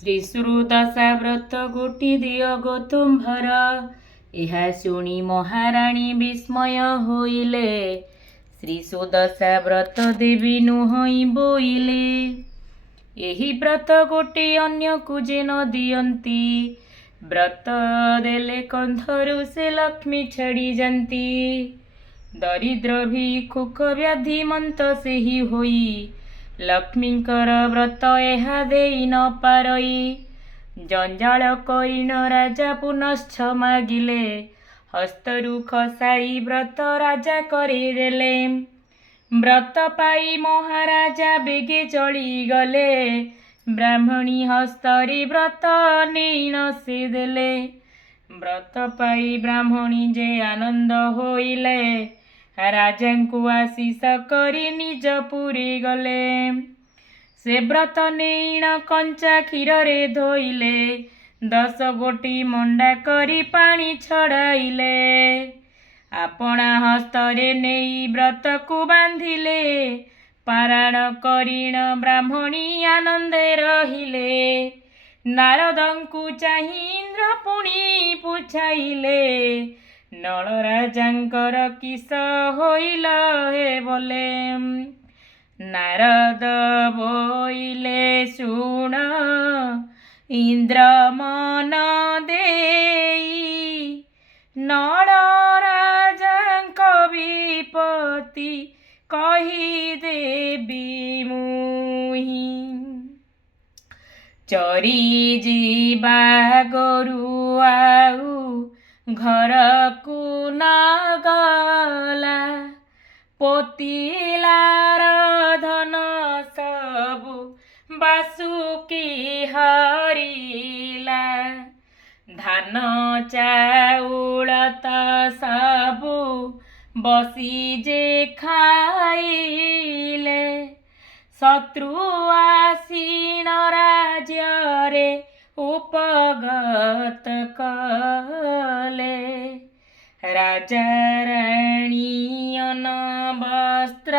ଶ୍ରୀସୁଦଶା ବ୍ରତ ଗୋଟି ଦିଅ ଗୋ ତୁମ୍ଭର। ଏହା ଶୁଣି ମହାରାଣୀ ବିସ୍ମୟ ହୋଇଲେ। ଶ୍ରୀସୁଦଶା ବ୍ରତ ଦେବୀ ନୁହଁଇ ବୋଇଲେ। ଏହି ବ୍ରତ ଗୋଟି ଅନ୍ୟକୁ ଯେ ନ ଦିଅନ୍ତି, ବ୍ରତ ଦେଲେ କନ୍ଧରୁ ସେ ଲକ୍ଷ୍ମୀ ଛାଡ଼ି ଯାନ୍ତି। ଦରିଦ୍ର ଭିକ୍ଷୁକ ବ୍ୟାଧି ମନ୍ତ ସେହି ହୋଇ, ଲକ୍ଷ୍ମୀଙ୍କର ବ୍ରତ ଏହା ଦେଇ ନ ପାରଇ। ଜଞ୍ଜାଳ କରିଣ ରାଜା ପୁନଶ୍ଚ ମାଗିଲେ, ହସ୍ତରୁ ଖସାଇ ବ୍ରତ ରାଜା କରିଦେଲେ। ବ୍ରତ ପାଇ ମହାରାଜା ବେଗେ ଚଳିଗଲେ, ବ୍ରାହ୍ମଣୀ ହସ୍ତରେ ବ୍ରତ ନୀଣ ସେ ଦେଲେ। ବ୍ରତ ପାଇ ବ୍ରାହ୍ମଣୀ ଯେ ଆନନ୍ଦ ହୋଇଲେ, ରାଜାଙ୍କୁ ଆଶୀଷ କରି ନିଜ ପୁରୀ ଗଲେ। ସେ ବ୍ରତ ନୀଣ କଞ୍ଚା କ୍ଷୀରରେ ଧୋଇଲେ, 10 ଗୋଟି ମଣ୍ଡା କରି ପାଣି ଛଡ଼ାଇଲେ। ଆପଣା ହସ୍ତରେ ନେଇ ବ୍ରତକୁ ବାନ୍ଧିଲେ, ପାରାୟଣ କରିଣ ବ୍ରାହ୍ମଣୀ ଆନନ୍ଦେ ରହିଲେ। ନାରଦଙ୍କୁ ଚାହିଁ ଇନ୍ଦ୍ର ପୁଣି ପୁଛାଇଲେ, ନଳ ରାଜାଙ୍କର କିସ ହୋଇଲ ହେ ବୋଲେ। ନାରଦ ବୋଇଲେ ଶୁଣ ଇନ୍ଦ୍ର ମନ ଦେଇ, ନଳ ରାଜାଙ୍କ ବିପତ୍ତି କହିଦେବି ମୁହିଁ। ଚରି ଯିବା ଗୋରୁ ଆଉ ଘରକୁ ନ ଗଲା, ପୋତିଲାର ଧନ ସବୁ ବାସୁକି ହରିଲା। ଧାନ ଚାଉଳ ତ ସବୁ ବସି ଯେ ଖାଇଲେ, ଶତ୍ରୁ ଆସିଣ ରାଜ୍ୟରେ ଉପଗତ କଲେ। ରାଜା ରାଣୀ ଅନ୍ନ ବସ୍ତ୍ର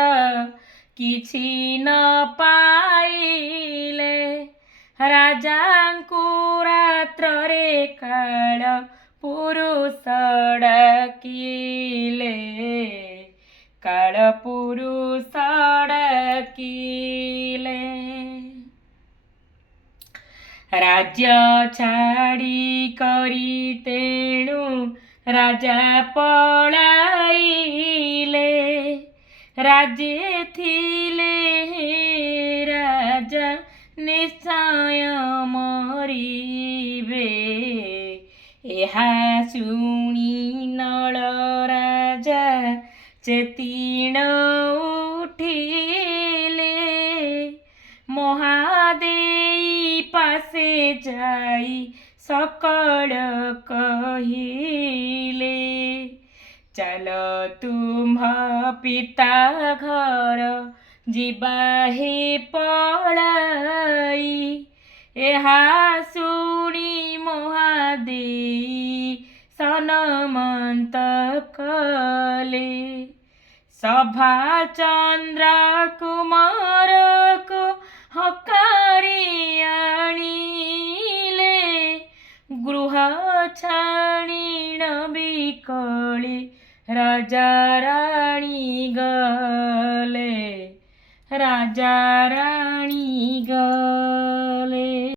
କିଛି ନ ପାଇଲେ, ରାଜାଙ୍କୁ ରାତ୍ରରେ କାଳ ପୁରୁଷ ଡାକିଲେ। କାଳ ପୁରୁଷ ଡାକିଲେ। ରାଜ୍ୟ ଛାଡ଼ି କରି ତେଣୁ ରାଜା ପଳାଇଲେ। ରାଜେ ଥିଲେ ରାଜା ନିଶ୍ଚୟ ମରିବେ। ଏହା ଶୁଣି ନଳ ରାଜା ଚେତିଣ ଉଠିଲେ। ମହାଦେଇ ପାଶେ ଯାଇ ସକଳ କହିଲେ, ଚାଲ ତୁମ୍ଭ ପିତା ଘର ଯିବା ହେ ପଳାଇ। ଏହା ଶୁଣି ମହାଦେଇ ସନମନ୍ତ କଲେ। ସଭା ଚନ୍ଦ୍ର କୁମାରକୁ ହକାରି